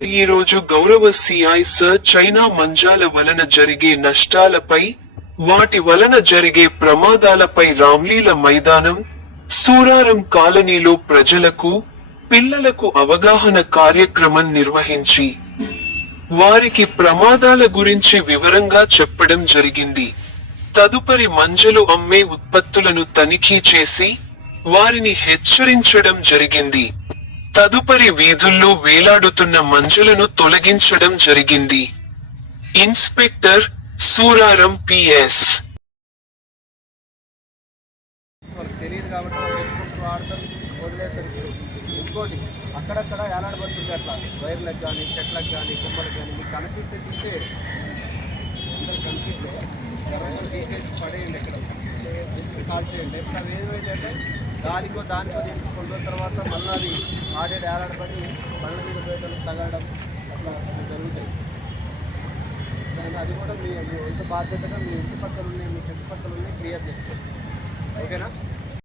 ఈ రోజు గౌరవ సిఐ సర్ చైనా మంజాల వలన జరిగే నష్టాలపై వాటి వలన జరిగే ప్రమాదాలపై రామ్లీల మైదానం సూరారం కాలనీలో ప్రజలకు పిల్లలకు అవగాహన కార్యక్రమం నిర్వహించి వారికి ప్రమాదాల గురించి వివరంగా చెప్పడం జరిగింది. తదుపరి మంజలు అమ్మే ఉత్పత్తులను తనిఖీ చేసి వారిని హెచ్చరించడం జరిగింది. తదుపరి వీధుల్లో వేలాడుతున్న మంచులను తొలగించడం జరిగింది. ఇన్స్పెక్టర్ సూరారం పిఎస్ ఇంకోటి అక్కడక్కడ ఏలాడబడుతుంది అట్లా వైర్లకు కానీ చెట్లకు కానీ కొమ్మలకు కానీ మీకు కనిపిస్తే తీసే అందరూ కనిపిస్తే తీసేసి పడేయండి ఇక్కడ కాల్ చేయండి. ఎప్పుడు అవి ఏమైందంటే దానికో దానికో తీసుకుంటున్న తర్వాత మళ్ళీ అది ఆడేడు ఏలాడబడి బండ్ల మీద పోయేటప్పుడు తగలడం అట్లా జరుగుతాయి. దానికి అది కూడా మీ మీ బాధ్యతగా మీ ఇంటి పక్కలు ఉన్నాయి మీ చుట్టుపక్కల ఉన్నాయి క్లియర్ చేసుకోండి. ఓకేనా?